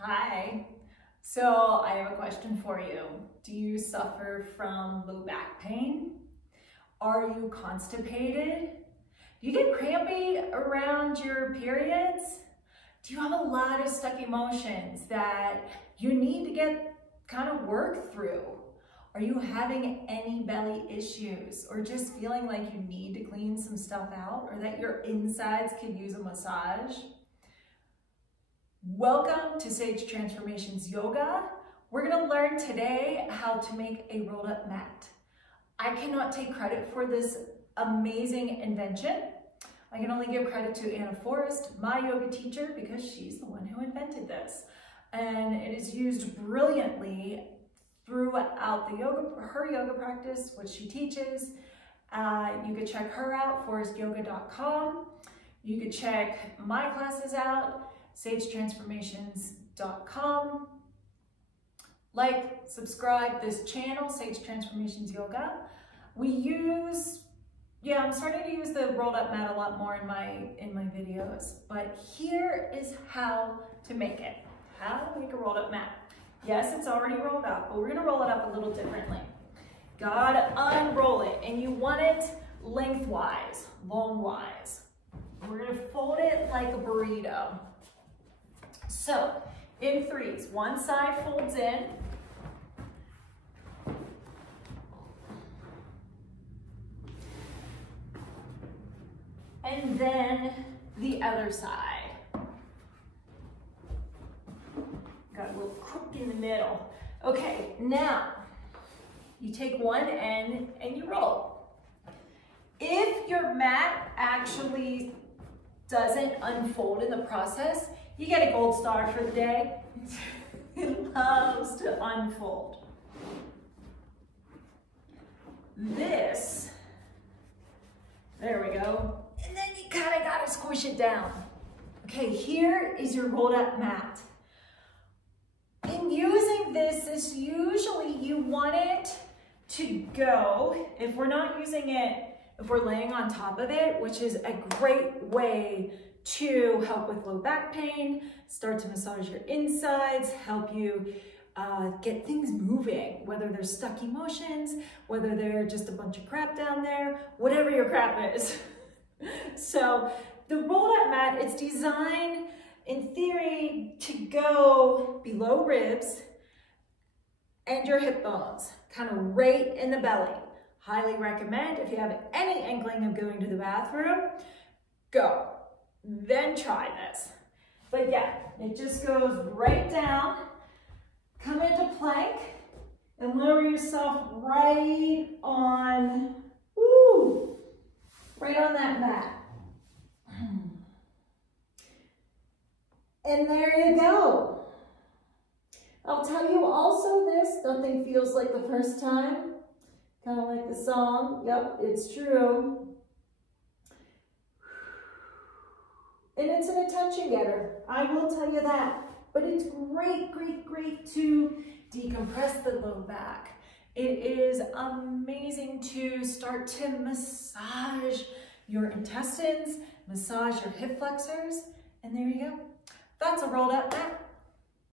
Hi. So I have a question for you. Do you suffer from low back pain? Are you constipated? Do you get crampy around your periods? Do you have a lot of stuck emotions that you need to get kind of worked through? Are you having any belly issues or just feeling like you need to clean some stuff out or that your insides could use a massage? Welcome to Sage Transformations Yoga. We're going to learn today how to make a rolled up mat. I cannot take credit for this amazing invention. I can only give credit to Anna Forrest, my yoga teacher, because she's the one who invented this. And it is used brilliantly throughout her yoga practice, what she teaches. You could check her out, forrestyoga.com. You could check my classes out, sagetransformations.com. Like, subscribe this channel, Sage Transformations Yoga. I'm starting to use the rolled up mat a lot more in my videos, but here is how to make it. How to make a rolled up mat. Yes, it's already rolled up, but we're gonna roll it up a little differently. Gotta unroll it, and you want it lengthwise, long-wise. We're gonna fold it like a burrito. So, in threes, one side folds in, and then the other side. Got a little crook in the middle. Okay, now you take one end and you roll. If your mat actually doesn't unfold in the process, you get a gold star for the day. It loves to unfold. This, there we go. And then you kind of got to squish it down. Okay, here is your rolled up mat. In using this usually you want it to go, if we're not using it, if we're laying on top of it, which is a great way to help with low back pain, start to massage your insides, help you get things moving, whether there's stuck emotions, whether they're just a bunch of crap down there, whatever your crap is. So the rolled up mat, it's designed in theory to go below ribs and your hip bones, kind of right in the belly. Highly recommend if you have any inkling of going to the bathroom, go. Then try this. But yeah, it just goes right down, come into plank, and lower yourself right on, right on that mat. And there you go. I'll tell you also this, nothing feels like the first time. Kind of like the song, yep, it's true. And it's an attention getter, I will tell you that. But it's great, great, great to decompress the low back. It is amazing to start to massage your intestines, massage your hip flexors, and there you go. That's a rolled up mat.